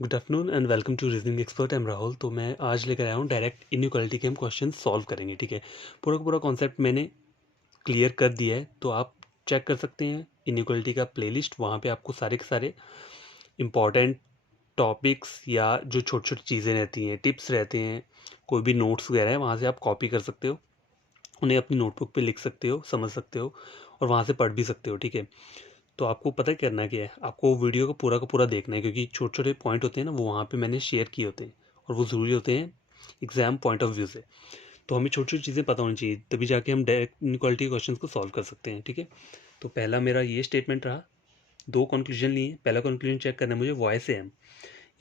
Good afternoon and welcome to reasoning expert. Am Rahul. तो मैं आज लेकर आया हूँ डायरेक्ट इनइक्वालिटी के हम क्वेश्चन सॉल्व करेंगे। ठीक है, पूरा का पूरा कॉन्सेप्ट मैंने क्लियर कर दिया है, तो आप चेक कर सकते हैं इनइक्वालिटी का प्लेलिस्ट। वहाँ पे आपको सारे के सारे इंपॉर्टेंट टॉपिक्स या जो छोटी छोटी चीज़ें रहती हैं, टिप्स रहते हैं, कोई भी नोट्स वगैरह है, वहाँ से आप कॉपी कर सकते हो, उन्हें अपनी नोटबुक पे लिख सकते हो, समझ सकते हो और वहाँ से पढ़ भी सकते हो। ठीक है, तो आपको पता है करना क्या है, आपको वीडियो का पूरा देखना है, क्योंकि छोटे छोटे पॉइंट होते हैं ना, वो वहाँ पे मैंने शेयर किए होते हैं और वो ज़रूरी होते हैं एग्जाम पॉइंट ऑफ व्यू से। तो हमें छोटी छोटी चीज़ें पता होनी चाहिए, तभी जाके हम डायरेक्ट इनइक्वालिटी क्वेश्चन को सॉल्व कर सकते हैं। ठीक है, तो पहला मेरा ये स्टेटमेंट रहा, दो कंक्लूजन लिए। पहला कंक्लूजन चेक करना है मुझे, वाई से एम,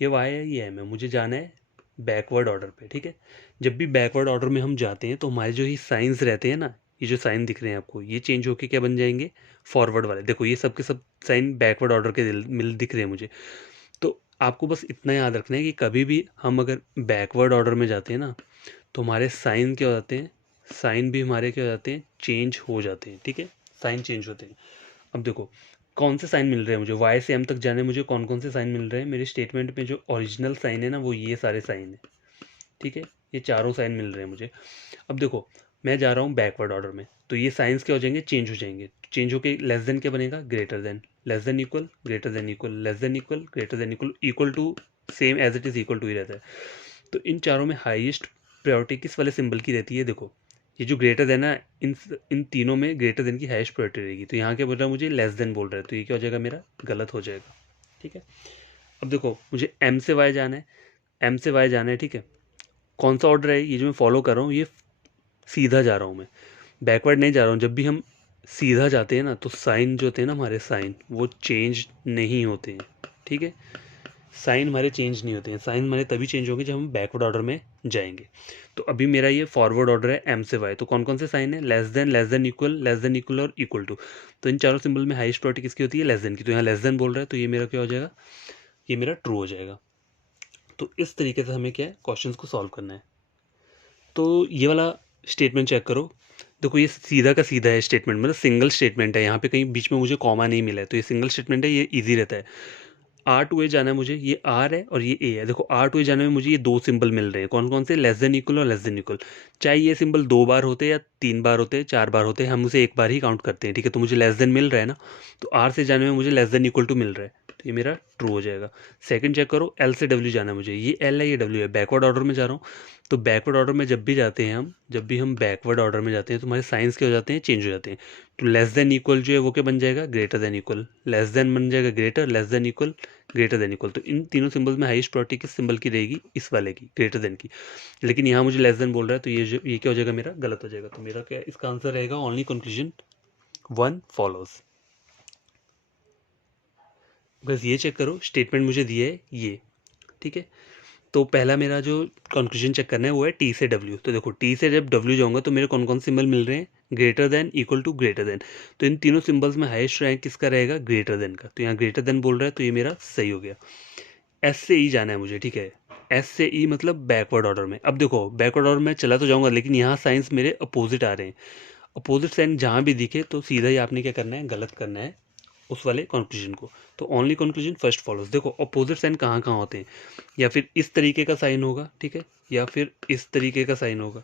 ये वाई है ये एम है, मुझे जाना है बैकवर्ड ऑर्डर पे। ठीक है, जब भी बैकवर्ड ऑर्डर में हम जाते हैं तो हमारे जो ये साइंस रहते हैं ना, ये जो साइन दिख रहे हैं आपको, ये चेंज होके क्या बन जाएंगे, फॉरवर्ड वाले। देखो ये सब के सब साइन बैकवर्ड ऑर्डर के मिल दिख रहे हैं मुझे। तो आपको बस इतना याद रखना है कि कभी भी हम अगर बैकवर्ड ऑर्डर में जाते हैं ना, तो हमारे साइन क्या हो जाते हैं, साइन भी हमारे क्या हो जाते हैं, चेंज हो जाते हैं। ठीक है, साइन चेंज होते हैं। अब देखो कौन से साइन मिल रहे हैं मुझे, वाई से एम तक जाने मुझे कौन कौन से साइन मिल रहे हैं। मेरे स्टेटमेंट में जो ओरिजिनल साइन है ना, वो ये सारे साइन है। ठीक है, ये चारों साइन मिल रहे हैं मुझे। अब देखो मैं जा रहा हूँ बैकवर्ड ऑर्डर में, तो ये साइंस क्या हो जाएंगे, चेंज हो जाएंगे। चेंज होके लेस देन क्या बनेगा, greater than, less than equal, greater than equal, less than equal, greater than equal, equal to, same as it is equal to ही रहता है। तो इन चारों में हाईएस्ट प्रायोरिटी किस वाले सिंबल की रहती है, देखो ये जो ग्रेटर देन है, इन तीनों में ग्रेटर देन की हाईएस्ट प्रायोरिटी रहेगी। तो यहाँ क्या बोल रहा है मुझे, लेस देन बोल रहा है, तो ये क्या हो जाएगा मेरा, गलत हो जाएगा। ठीक है, अब देखो मुझे एम से वाई जाना है, एम से वाई जाना है। ठीक है, कौन सा ऑर्डर है ये जो मैं फॉलो कर रहा हूँ, ये सीधा जा रहा हूँ मैं, बैकवर्ड नहीं जा रहा हूँ। जब भी हम सीधा जाते हैं ना, तो साइन जो होते हैं ना हमारे, साइन वो चेंज नहीं होते हैं। ठीक है, साइन हमारे चेंज नहीं होते हैं, साइन हमारे तभी चेंज होंगे जब हम बैकवर्ड ऑर्डर में जाएंगे। तो अभी मेरा ये फॉरवर्ड ऑर्डर है एम से वाई, तो कौन कौन से साइन है, less than equal, less than equal और इक्वल टू। तो इन चारों सिंबल में हाईएस्ट प्रायोरिटी किसकी होती है, लेस देन की। तो यहाँ लेस देन बोल रहा है, तो ये मेरा क्या हो जाएगा, ये मेरा ट्रू हो जाएगा। तो इस तरीके से हमें क्या है, क्वेश्चंस को सॉल्व करना है। तो ये वाला स्टेटमेंट चेक करो, देखो ये सीधा का सीधा है स्टेटमेंट, मतलब सिंगल स्टेटमेंट है, यहाँ पे कहीं बीच में मुझे कॉमा नहीं मिला है, तो ये सिंगल स्टेटमेंट है, ये इजी रहता है। आर टू ए जाना है मुझे, ये आर है और ये ए है। देखो आर टू ए जाने में मुझे ये दो सिंबल मिल रहे हैं, कौन कौन से, लेस देन इक्वल और लेस देन इक्वल। चाहे ये सिंबल दो बार होते या तीन बार होते, चार बार होते, हम उसे एक बार ही काउंट करते हैं। ठीक है, तो मुझे लेस देन मिल रहा है ना, तो आर से जाने में मुझे लेस देन इक्वल टू मिल रहा है, तो ये मेरा ट्रू हो जाएगा। सेकंड चेक करो, एल से डब्ल्यू जाना है मुझे, ये एल है ये डब्ल्यू है, बैकवर्ड ऑर्डर में जा रहा हूँ। तो बैकवर्ड ऑर्डर में जब भी जाते हैं हम, जब भी हम बैकवर्ड ऑर्डर में जाते हैं, तो हमारे साइंस क्या हो जाते हैं, चेंज हो जाते हैं। तो लेस देन इक्वल जो है वो क्या बन जाएगा, greater than equal, less then बन जाएगा greater, less than equal, greater than equal. तो इन तीनों सिंबल्स में हाईएस्ट प्रायोरिटी किस सिंबल की रहेगी, इस वाले की, ग्रेटर देन की। लेकिन यहाँ मुझे लेस देन बोल रहा है, तो ये क्या हो जाएगा, मेरा गलत हो जाएगा। तो मेरा क्या इसका आंसर रहेगा, ओनली कंक्लूजन वन फॉलोज। बस ये चेक करो, स्टेटमेंट मुझे दिया है ये। ठीक है, तो पहला मेरा जो कंक्लूजन चेक करना है वो है टी से डब्ल्यू। तो देखो टी से जब डब्ल्यू जाऊंगा तो मेरे कौन कौन सिंबल मिल रहे हैं, greater than, equal to, greater than. तो इन तीनों सिंबल्स में हाईएस्ट रैंक किसका रहेगा, ग्रेटर देन का। तो यहाँ ग्रेटर देन बोल रहा है, तो ये मेरा सही हो गया। एस से ई जाना है मुझे। ठीक है, एस से ई मतलब बैकवर्ड ऑर्डर में। अब देखो बैकवर्ड ऑर्डर में चला तो जाऊंगा, लेकिन यहाँ साइंस मेरे अपोजिट आ रहे हैं। अपोजिट साइन जहाँ भी दिखे तो सीधा ही आपने क्या करना है, गलत करना है उस वाले कंक्लूजन को। तो ओनली कंक्लूजन फर्स्ट फॉलोज। देखो अपोजिट साइन कहाँ कहाँ होते हैं, या फिर इस तरीके का साइन होगा, ठीक है, या फिर इस तरीके का साइन होगा,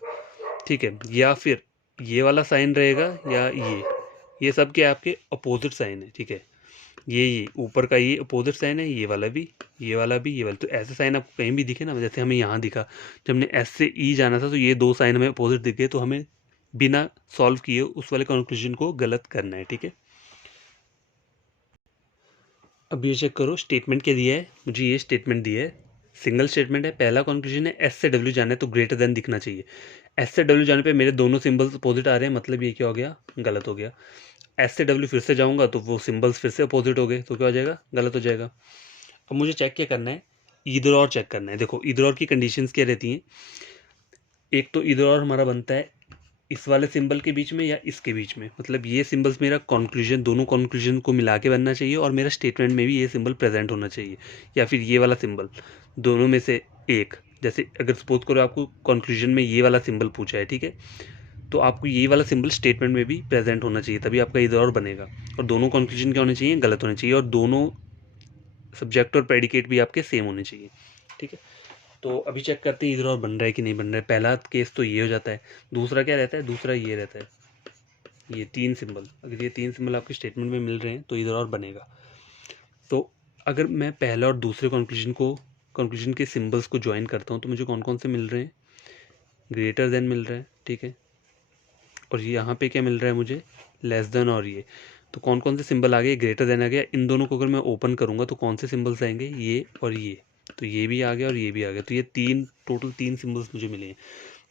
ठीक है, या फिर ये वाला साइन रहेगा, या ये सब क्या आपके अपोजिट साइन है। ठीक है, ये ऊपर का ये अपोजिट साइन है, ये वाला भी, ये वाला भी, ये वाला। तो ऐसे साइन आपको कहीं भी दिखे ना, जैसे हमें यहाँ दिखा, जब हमने एस से ई जाना था, तो ये दो साइन हमें अपोजिट दिख गए, तो हमें बिना सॉल्व किए उस वाले कंक्लूजन को गलत करना है। ठीक है, अब ये चेक करो स्टेटमेंट क्या दिया है मुझे, ये स्टेटमेंट दिया है, सिंगल स्टेटमेंट है। पहला कंक्लूजन है एस से डब्ल्यू जाना है तो ग्रेटर देन दिखना चाहिए। एस से डब्ल्यू जाने पे मेरे दोनों सिंबल्स अपोजिट आ रहे हैं, मतलब ये क्या हो गया, गलत हो गया। एस से डब्ल्यू फिर से जाऊंगा तो वो सिंबल्स फिर से अपोजिट हो गए, तो क्या हो जाएगा, गलत हो जाएगा। अब मुझे चेक क्या करना है, इधर और चेक करना है। देखो इधर और की कंडीशंस क्या रहती हैं, एक तो इधर और हमारा बनता है इस वाले सिंबल के बीच में या इसके बीच में, मतलब ये सिंबल्स मेरा कंक्लूजन, दोनों कंक्लूजन को मिला के बनना चाहिए, और मेरा स्टेटमेंट में भी ये सिंबल प्रेजेंट होना चाहिए, या फिर ये वाला सिंबल, दोनों में से एक। जैसे अगर सपोज करो आपको कंक्लूजन में ये वाला सिंबल पूछा है, ठीक है, तो आपको ये वाला सिंबल स्टेटमेंट में भी प्रेजेंट होना चाहिए, तभी आपका इधर और बनेगा। और दोनों कंक्लूजन क्या होने चाहिए, गलत होने चाहिए, और दोनों सब्जेक्ट और प्रेडिकेट भी आपके सेम होने चाहिए, ठीक है। तो अभी चेक करते हैं इधर और बन रहा है कि नहीं बन रहा है। पहला केस तो ये हो जाता है, दूसरा क्या रहता है, दूसरा ये रहता है, ये 3 सिंबल, अगर ये 3 सिंबल आपके स्टेटमेंट में मिल रहे हैं तो इधर और बनेगा। तो अगर मैं पहला और दूसरे कंक्लूजन के सिंबल्स को ज्वाइन करता हूँ तो मुझे कौन कौन से मिल रहे हैं, ग्रेटर देन मिल रहा है, ठीक है, और यहाँ पे क्या मिल रहा है मुझे, लेस देन। और ये तो कौन कौन से सिंबल आ गए, ग्रेटर देन आ गया। इन दोनों को अगर मैं ओपन करूँगा तो कौन से सिंबल्स आएंगे, ये और ये, तो ये भी आ गया और ये भी आ गया। तो ये टोटल 3 सिंबल्स मुझे मिले हैं,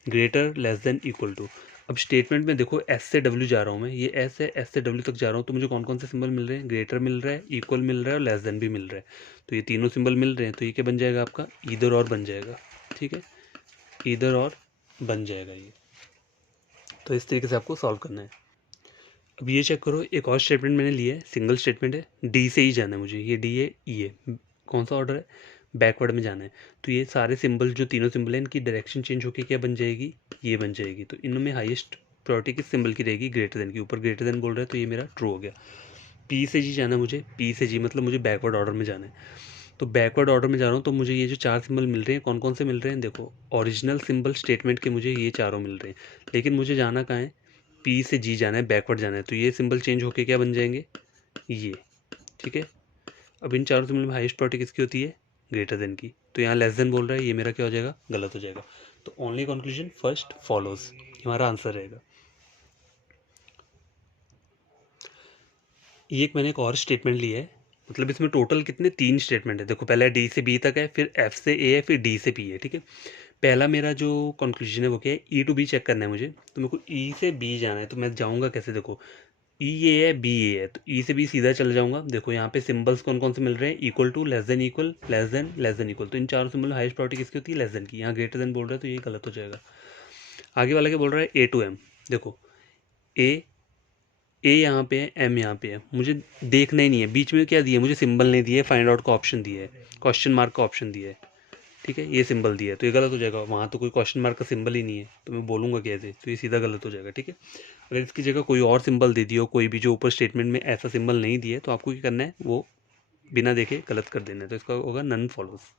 greater, less than, equal to. अब स्टेटमेंट में देखो एस से डब्ल्यू जा रहा हूँ मैं, ये एस है, एस से डब्ल्यू तक जा रहा हूँ, तो मुझे कौन कौन से सिंबल मिल रहे हैं, ग्रेटर मिल रहा है, इक्वल मिल रहा है और लेस देन भी मिल रहा है। तो ये तीनों सिंबल मिल रहे हैं, तो ये क्या बन जाएगा आपका, ईदर और बन जाएगा, ठीक है, ईदर और बन जाएगा ये। तो इस तरीके से आपको सॉल्व करना है। अब ये चेक करो, एक और स्टेटमेंट मैंने लिया है, सिंगल स्टेटमेंट है, डी से ही जाना है मुझे, ये डी है, ई है, कौन सा ऑर्डर है, बैकवर्ड में जाना है। तो ये सारे सिंबल जो तीनों सिंबल हैं इनकी डायरेक्शन चेंज होकर क्या बन जाएगी, ये बन जाएगी। तो इनमें हाईएस्ट प्रायोरिटी किस सिंबल की रहेगी, ग्रेटर देन की। ऊपर ग्रेटर देन बोल रहा है तो ये मेरा ट्रू हो गया। पी से जी जाना है मुझे, पी से जी मतलब मुझे बैकवर्ड ऑर्डर में जाना है। तो बैकवर्ड ऑर्डर में जा रहा हूँ तो मुझे ये जो 4 सिंबल मिल रहे हैं कौन कौन से मिल रहे हैं, देखो ओरिजिनल सिंबल स्टेटमेंट के मुझे ये चारों मिल रहे हैं, लेकिन मुझे जाना कहाँ है, पी से जी जाना है, बैकवर्ड जाना है। तो ये सिंबल चेंज होके क्या बन जाएंगे, ये, ठीक है। अब इन चारों सिंबल में हाईएस्ट प्रायोरिटी किसकी होती है, ग्रेटर देन की। तो यहाँ लेस देन बोल रहा है, ये मेरा क्या हो जाएगा, गलत हो जाएगा। तो ओनली कंक्लूजन फर्स्ट फॉलोज, हमारा आंसर रहेगा। ये एक मैंने एक और स्टेटमेंट लिया है, मतलब इसमें टोटल कितने 3 स्टेटमेंट है। देखो पहला डी से बी तक है, फिर एफ से ए है, फिर डी से पी है, ठीक है। पहला मेरा जो कंक्लूजन है वो क्या है, ई टू बी चेक करना है मुझे। तो मेरे को ई से बी जाना है, तो मैं जाऊँगा कैसे, देखो ई ए है, बी ए है, तो ई से बी सीधा चल जाऊँगा। देखो यहाँ पे सिंबल्स कौन कौन से मिल रहे हैं, equal to, less than equal, less than, less than equal. तो इन चारों सिंबल हाईएस्ट प्रायोरिटी किसकी होती है, लेस देन की। यहाँ ग्रेटर देन बोल रहा है तो ये गलत हो जाएगा। आगे वाला क्या बोल रहा है, ए टू एम। देखो ए यहाँ पे है, एम यहाँ पे है, मुझे देखना ही नहीं है बीच में क्या दिया, मुझे सिंबल नहीं दिया है, फाइंड आउट का ऑप्शन दिया है, क्वेश्चन मार्क का ऑप्शन दिया है, ठीक है, ये सिंबल दिया है, तो ये गलत हो जाएगा। वहाँ तो कोई क्वेश्चन मार्क का सिंबल ही नहीं है, तो मैं बोलूँगा कैसे, तो ये सीधा गलत हो जाएगा, ठीक है। अगर इसकी जगह कोई और सिंबल दे दिया हो, कोई भी जो ऊपर स्टेटमेंट में ऐसा सिंबल नहीं दिया है, तो आपको क्या करना है, वो बिना देखे गलत कर देना है। तो इसका होगा नन फॉलोज।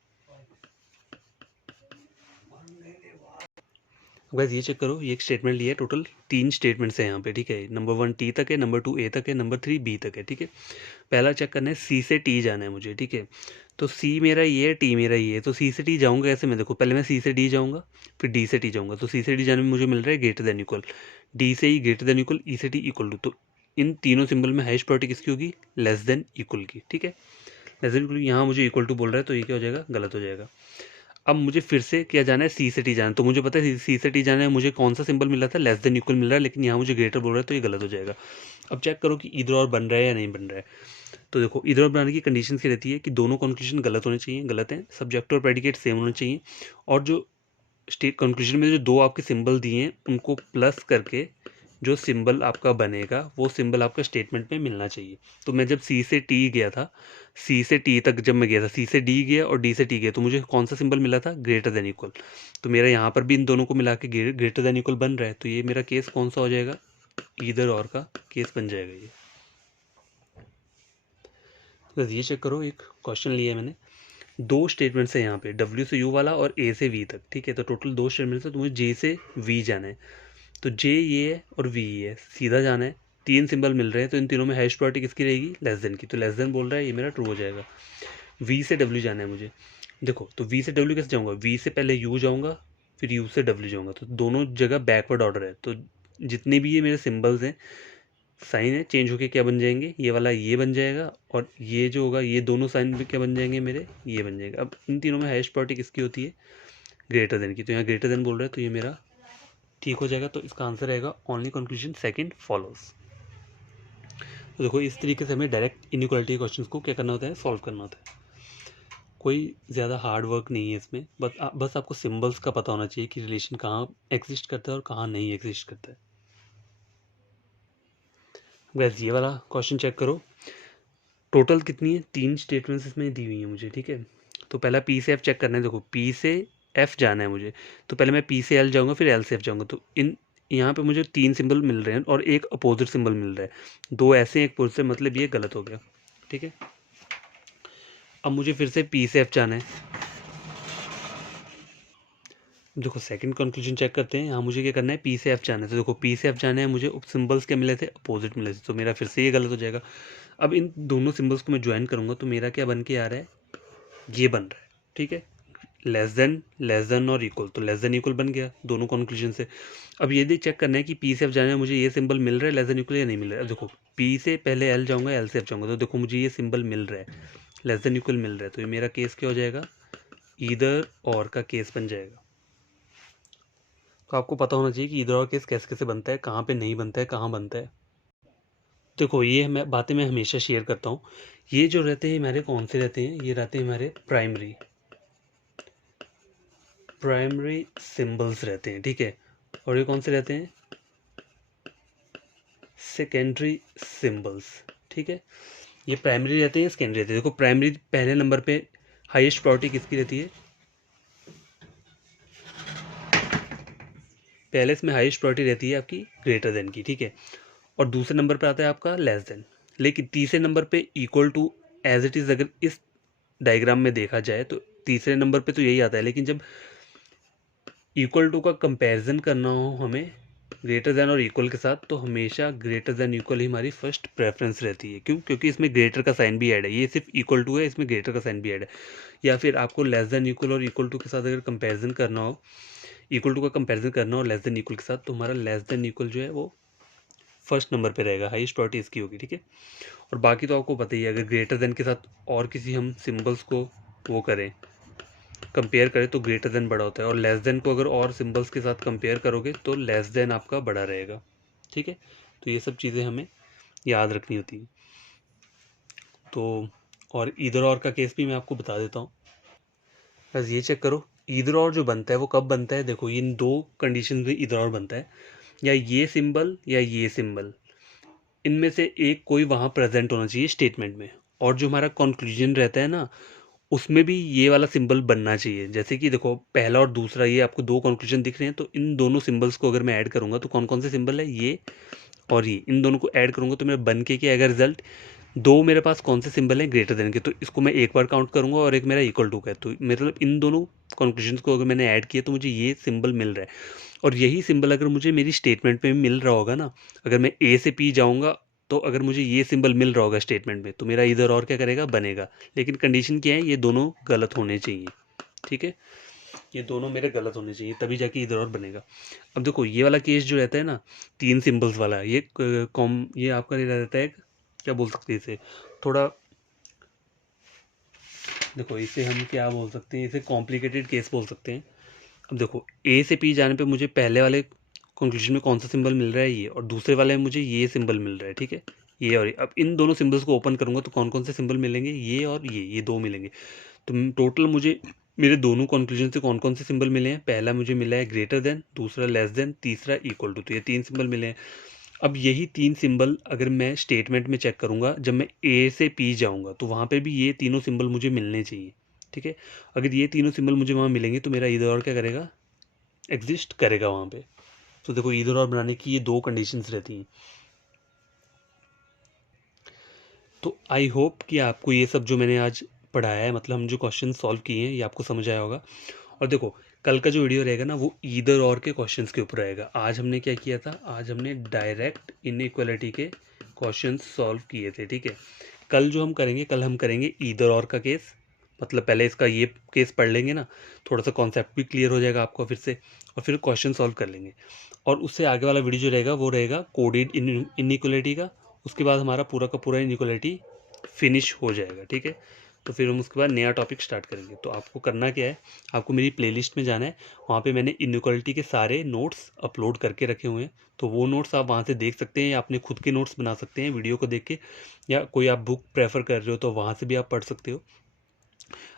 गाइस ये चेक करो, ये एक स्टेटमेंट लिया है, टोटल 3 स्टेटमेंट्स हैं यहाँ पे, ठीक है। नंबर 1 टी तक है, नंबर 2 ए तक है, नंबर 3 बी तक है, ठीक है। पहला चेक करना है, सी से टी जाना है मुझे, ठीक है। तो सी मेरा ये है, टी मेरा ये है, तो सी से टी जाऊँगा कैसे मैं, देखो पहले मैं सी से डी जाऊँगा, फिर डी से टी जाऊँगा। तो सी से डी जाने में मुझे मिल रहा है ग्रेटर देन इक्वल, डी से ई ग्रेटर देन इक्वल, ई से टी इक्वल टू। तो इन तीनों सिंबल में हाईएस्ट प्रायोरिटी किसकी होगी, लेस देन इक्वल की, ठीक है। लेस देन इक्वल, यहाँ मुझे इक्वल टू बोल रहा है तो ये क्या हो जाएगा, गलत हो जाएगा। अब मुझे फिर से क्या जाना है, सी से टी जाना, तो मुझे पता है सी से टी जाना है, मुझे कौन सा सिंबल मिला था, लेस देन इक्वल मिल रहा है, लेकिन यहाँ मुझे ग्रेटर बोल रहा है तो ये गलत हो जाएगा। अब चेक करो कि इधर और बन रहा है या नहीं बन रहा है। तो देखो इधर और बनाने की कंडीशन क्या रहती है कि दोनों कंक्लूजन गलत होने चाहिए, गलत है, सब्जेक्ट और प्रेडिकेट सेम होने चाहिए, और जो स्टेट कंक्लूजन में जो दो आपके सिंबल दिए हैं उनको प्लस करके जो सिंबल आपका बनेगा वो सिंबल आपका स्टेटमेंट में मिलना चाहिए। तो मैं जब सी से टी गया था, सी से टी तक जब मैं गया था, सी से डी गया और डी से टी गया, तो मुझे कौन सा सिंबल मिला था, ग्रेटर देन इक्वल। तो मेरा यहाँ पर भी इन दोनों को मिला के ग्रेटर देन इक्वल बन रहा है, तो ये मेरा केस कौन सा हो जाएगा, ईदर और का केस बन जाएगा ये। बस ये चेक करो, एक क्वेश्चन लिया है मैंने, 2 स्टेटमेंट्स है यहाँ पे, डब्ल्यू से यू वाला और ए से वी तक, ठीक है। तो टोटल 2 स्टेटमेंट्स है, तो मुझे जे से वी जाना है। तो जे ये है और वी ये है, सीधा जाना है। 3 सिंबल मिल रहे हैं, तो इन तीनों में हाईएस्ट प्रायोरिटी किसकी रहेगी, लेस देन की। तो लेस देन बोल रहा है, ये मेरा ट्रू हो जाएगा। वी से डब्ल्यू जाना है मुझे, देखो तो वी से डब्ल्यू कैसे जाऊँगा, वी से पहले यू जाऊँगा, फिर यू से डब्ल्यू जाऊँगा, तो दोनों जगह बैकवर्ड ऑर्डर है। तो जितने भी ये मेरे सिंबल्स हैं, साइन है, चेंज होके क्या बन जाएंगे, ये वाला ये बन जाएगा, और ये जो होगा ये दोनों साइन भी क्या बन जाएंगे मेरे, ये बन जाएगा। अब इन तीनों में हाईएस्ट प्रायोरिटी किसकी होती है, ग्रेटर देन की। तो यहाँ ग्रेटर देन बोल रहा है तो ये मेरा ठीक हो जाएगा। तो इसका आंसर रहेगा ओनली कंक्लूजन सेकंड फॉलोज। तो देखो इस तरीके से हमें डायरेक्ट इनइक्वालिटी क्वेश्चंस को क्या करना होता है, सॉल्व करना होता है। कोई ज़्यादा हार्ड वर्क नहीं है इसमें, बस आपको सिंबल्स का पता होना चाहिए कि रिलेशन कहाँ एग्जिस्ट करता है और कहाँ नहीं एग्जिस्ट करता है। गैस ये वाला क्वेश्चन चेक करो, टोटल कितनी है, 3 स्टेटमेंट्स इसमें दी हुई हैं मुझे, ठीक है। तो पहला पी से एफ चेक करना है, देखो पी से एफ जाना है मुझे, तो पहले मैं पी से एल जाऊँगा, फिर एल से एफ जाऊँगा। तो इन यहाँ पे मुझे 3 सिंबल मिल रहे हैं और एक अपोजिट सिंबल मिल रहा है, 2 ऐसे एक अपोजिट, मतलब ये गलत हो गया, ठीक है। अब मुझे फिर से पी से एफ जाना है। देखो सेकंड कंक्लूजन चेक करते हैं। यहाँ मुझे क्या करना है, पी से एफ जाना है। तो देखो पी से एफ जाना है मुझे, सिंबल्स क्या मिले थे, अपोजिट मिले थे, तो मेरा फिर से ये गलत हो जाएगा। अब इन दोनों सिंबल्स को मैं ज्वाइन करूँगा तो मेरा क्या बन के आ रहा है, ये बन रहा है, ठीक है, लेस देन और इक्वल, तो लेस देन इक्वल बन गया दोनों कंक्लूजन से। अब ये भी चेक करना है कि पी से एफ जाना है मुझे, ये सिंबल मिल रहा है लेस देन इक्वल या नहीं मिल रहा है। अब देखो पी से पहले एल जाऊँगा, एल से एफ जाऊँगा, तो देखो मुझे ये सिंबल मिल रहा है, लेस देन इक्वल मिल रहा है, तो ये मेरा केस क्या हो जाएगा, ईदर और का केस बन जाएगा। तो आपको पता होना चाहिए कि ईदर और केस कैसे कैसे बनता है, कहाँ पे नहीं बनता है, कहाँ बनता है। देखो ये बातें मैं हमेशा शेयर करता हूँ। ये जो रहते हैं हमारे कौन से रहते हैं, ये रहते हैं हमारे प्राइमरी सिंबल्स रहते हैं, ठीक है। और ये कौन से रहते हैं, सेकेंडरी सिंबल्स, ठीक है। ये प्राइमरी रहते हैं, सेकेंडरी रहते हैं। देखो प्राइमरी पहले नंबर पे हाईएस्ट प्रायोरिटी किसकी रहती है, पहले इसमें हाईएस्ट प्रायोरिटी रहती है आपकी ग्रेटर देन की, ठीक है। और दूसरे नंबर पे आता है आपका लेस देन। लेकिन तीसरे नंबर पे equal to as it is, अगर इस डायग्राम में देखा जाए तो तीसरे नंबर पे तो यही आता है। लेकिन जब इक्वल टू का कंपैरिजन करना हो हमें ग्रेटर देन और इक्वल के साथ, तो हमेशा ग्रेटर देन इक्वल ही हमारी फर्स्ट प्रेफरेंस रहती है। क्यों, क्योंकि इसमें ग्रेटर का साइन भी ऐड है, ये सिर्फ इक्वल टू है, इसमें ग्रेटर का साइन भी ऐड है। या फिर आपको लेस देन इक्वल और इक्वल टू के साथ अगर कंपैरिजन करना हो, इक्वल टू का कंपैरिजन करना हो लेस देन इक्वल के साथ, तो हमारा लेस देन इक्वल जो है वो फर्स्ट नंबर पे रहेगा, हाईएस्ट प्रायोरिटी इसकी होगी, ठीक है। और बाकी तो आपको पता ही है, अगर ग्रेटर देन के साथ और किसी हम सिंबल्स को वो करें, कंपेयर करें, तो ग्रेटर देन बड़ा होता है। और लेस देन को अगर और सिंबल्स के साथ कंपेयर करोगे तो लेस देन आपका बड़ा रहेगा, ठीक है। तो ये सब चीज़ें हमें याद रखनी होती हैं। तो और ईदर और का केस भी मैं आपको बता देता हूँ। बस ये चेक करो, ईदर और जो बनता है वो कब बनता है। देखो इन दो कंडीशन में ईदर और बनता है, या ये सिंबल या ये सिंबल, इनमें से एक कोई वहाँ प्रेजेंट होना चाहिए स्टेटमेंट में। और जो हमारा कंक्लूजन रहता है ना, उसमें भी ये वाला सिंबल बनना चाहिए। जैसे कि देखो पहला और दूसरा, ये आपको दो कंक्लूजन दिख रहे हैं, तो इन दोनों सिंबल्स को अगर मैं ऐड करूँगा तो कौन कौन से सिंबल है, ये और ये, इन दोनों को ऐड करूँगा तो मेरा बन के क्या आएगा रिजल्ट, दो मेरे पास कौन से सिंबल हैं ग्रेटर देन के, तो इसको मैं एक बार काउंट करूँगा और एक मेरा इक्वल टू का है। तो मतलब इन दोनों कंक्लूजन्स को अगर मैंने ऐड किया तो मुझे ये सिंबल मिल रहा है। और यही सिंबल अगर मुझे मेरी स्टेटमेंट में मिल रहा होगा ना, अगर मैं ए से पी जाऊँगा तो अगर मुझे ये सिंबल मिल रहा होगा स्टेटमेंट में, तो मेरा इधर और क्या करेगा, बनेगा। लेकिन कंडीशन क्या है, ये दोनों गलत होने चाहिए, ठीक है, ये दोनों मेरे गलत होने चाहिए, तभी जाके इधर और बनेगा। अब देखो ये वाला केस जो रहता है ना, तीन सिंबल्स वाला, ये आपका ये रहता है, क्या बोल सकते हैं इसे, थोड़ा देखो इसे हम क्या बोल सकते हैं, इसे कॉम्प्लिकेटेड केस बोल सकते हैं। अब देखो ए से पी जाने पे मुझे पहले वाले कंक्लूजन में कौन सा सिंबल मिल रहा है, ये, और दूसरे वाले में मुझे ये सिंबल मिल रहा है, ठीक है, ये और ये। अब इन दोनों सिंबल्स को ओपन करूंगा तो कौन कौन से सिंबल मिलेंगे, ये और ये दो मिलेंगे। तो टोटल मुझे मेरे दोनों कंक्लूजन से कौन कौन से सिंबल मिले हैं, पहला मुझे मिला है ग्रेटर देन, दूसरा लेस देन, तीसरा इक्वल टू, तो ये तीन सिंबल मिले हैं। अब यही तीन सिंबल अगर मैं स्टेटमेंट में चेक करूंगा, जब मैं ए से पी जाऊंगा तो वहाँ पे भी ये तीनों सिंबल मुझे मिलने चाहिए, ठीक है। अगर ये तीनों सिंबल मुझे वहाँ मिलेंगे तो मेरा इधर और क्या करेगा, एग्जिस्ट करेगा वहाँ पे। तो देखो इधर और बनाने की ये दो कंडीशंस रहती हैं। तो आई होप कि आपको ये सब जो मैंने आज पढ़ाया है, मतलब हम जो क्वेश्चन सॉल्व किए हैं, ये आपको समझ आया होगा। और देखो कल का जो वीडियो रहेगा ना, वो ईदर और के क्वेश्चंस के ऊपर रहेगा। आज हमने क्या किया था, आज हमने डायरेक्ट इनइक्वालिटी के क्वेश्चंस सॉल्व किए थे, ठीक है। कल जो हम करेंगे, कल हम करेंगे ईदर और का केस, मतलब पहले इसका ये केस पढ़ लेंगे ना, थोड़ा सा कॉन्सेप्ट भी क्लियर हो जाएगा आपको फिर से, और फिर क्वेश्चन सॉल्व कर लेंगे। और उससे आगे वाला वीडियो जो रहेगा वो रहेगा कोडेड इनइक्वालिटी का। उसके बाद हमारा पूरा का पूरा इनइक्वालिटी फिनिश हो जाएगा, ठीक है। तो फिर हम उसके बाद नया टॉपिक स्टार्ट करेंगे। तो आपको करना क्या है, आपको मेरी प्लेलिस्ट में जाना है, वहाँ पे मैंने इनइक्वालिटी के सारे नोट्स अपलोड करके रखे हुए हैं। तो वो नोट्स आप वहाँ से देख सकते हैं, या अपने खुद के नोट्स बना सकते हैं वीडियो को देख के, या कोई आप बुक प्रेफर कर रहे हो तो वहाँ से भी आप पढ़ सकते हो।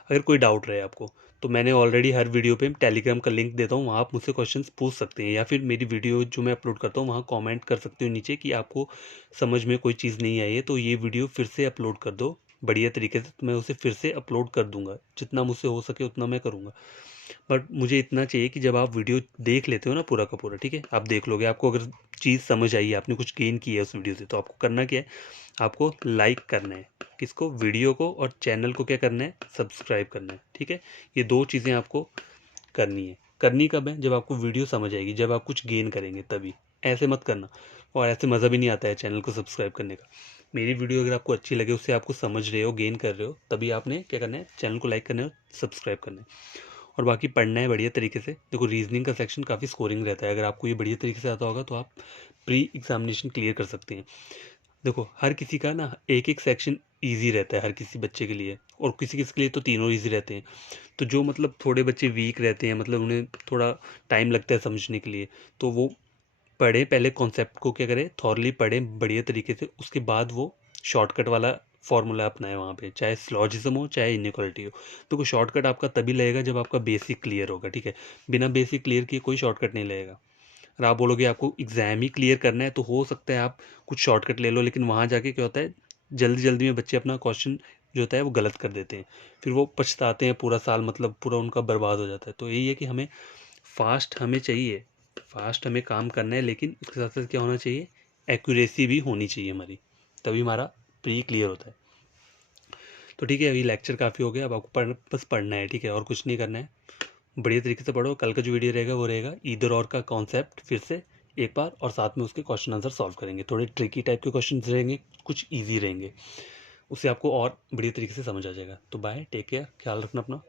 अगर कोई डाउट रहे आपको, तो मैंने ऑलरेडी हर वीडियो पे टेलीग्राम का लिंक देता हूँ, वहाँ आप मुझसे क्वेश्चंस पूछ सकते हैं, या फिर मेरी वीडियो जो मैं अपलोड करता हूँ वहाँ कमेंट कर सकते हो नीचे कि आपको समझ में कोई चीज़ नहीं आई है तो ये वीडियो फिर से अपलोड कर दो, बढ़िया तरीके से, तो मैं उसे फिर से अपलोड कर दूंगा, जितना मुझसे हो सके उतना मैं करूँगा। बट मुझे इतना चाहिए कि जब आप वीडियो देख लेते हो ना पूरा का पूरा, ठीक है, आप देख लोगे, आपको अगर चीज़ समझ आई है, आपने कुछ गेन किया है उस वीडियो से, तो आपको करना क्या है, आपको लाइक करना है, किसको, वीडियो को, और चैनल को क्या करना है, सब्सक्राइब करना है, ठीक है। ये 2 चीज़ें आपको करनी है। करनी कब है, जब आपको वीडियो समझ आएगी, जब आप कुछ गेन करेंगे तभी। ऐसे मत करना, और ऐसे मज़ा भी नहीं आता है चैनल को सब्सक्राइब करने का। मेरी वीडियो अगर आपको अच्छी लगे, उससे आपको समझ रहे हो, गेन कर रहे हो, तभी आपने क्या करना है, चैनल को लाइक करना है और सब्सक्राइब करना है। और बाकी पढ़ना है बढ़िया तरीके से। देखो रीजनिंग का सेक्शन काफ़ी स्कोरिंग रहता है, अगर आपको ये बढ़िया तरीके से आता होगा तो आप प्री एग्जामिनेशन क्लियर कर सकते हैं। देखो हर किसी का ना एक एक सेक्शन ईजी रहता है हर किसी बच्चे के लिए, और किसी किसी के लिए तो तीनों ईजी रहते हैं। तो जो मतलब थोड़े बच्चे वीक रहते हैं, मतलब उन्हें थोड़ा टाइम लगता है समझने के लिए, तो वो पढ़ें पहले, कॉन्सेप्ट को क्या करें, थॉरली पढ़ें बढ़िया तरीके से, उसके बाद वो शॉर्टकट वाला फॉर्मूला अपनाएं वहाँ पे, चाहे स्लॉजिज्म हो चाहे इनइक्वालिटी हो। तो कोई शॉर्टकट आपका तभी लगेगा जब आपका बेसिक क्लियर होगा, ठीक है। बिना बेसिक क्लियर किए कोई शॉर्टकट नहीं लगेगा। और आप बोलोगे आपको एग्ज़ाम ही क्लियर करना है, तो हो सकता है आप कुछ शॉर्टकट ले लो, लेकिन वहाँ जाके क्या होता है, जल्दी जल्दी में बच्चे अपना क्वेश्चन जो होता है वो गलत कर देते हैं, फिर वो पछताते हैं पूरा साल, मतलब पूरा उनका बर्बाद हो जाता है। तो यही है कि हमें फास्ट हमें चाहिए, फास्ट हमें काम करना है, लेकिन उसके साथ साथ क्या होना चाहिए, एक्यूरेसी भी होनी चाहिए हमारी, तभी हमारा प्री क्लियर होता है। तो ठीक है, अभी लेक्चर काफ़ी हो गया, अब आपको बस पढ़ना है, ठीक है, और कुछ नहीं करना है। बढ़िया तरीके से पढ़ो। कल का जो वीडियो रहेगा वो रहेगा ईदर और का कॉन्सेप्ट फिर से एक बार, और साथ में उसके क्वेश्चन आंसर सॉल्व करेंगे। थोड़े ट्रिकी टाइप के क्वेश्चन रहेंगे, कुछ ईजी रहेंगे, उससे आपको और बढ़िया तरीके से समझ आ जाएगा। तो बाय, टेक केयर, ख्याल रखना अपना।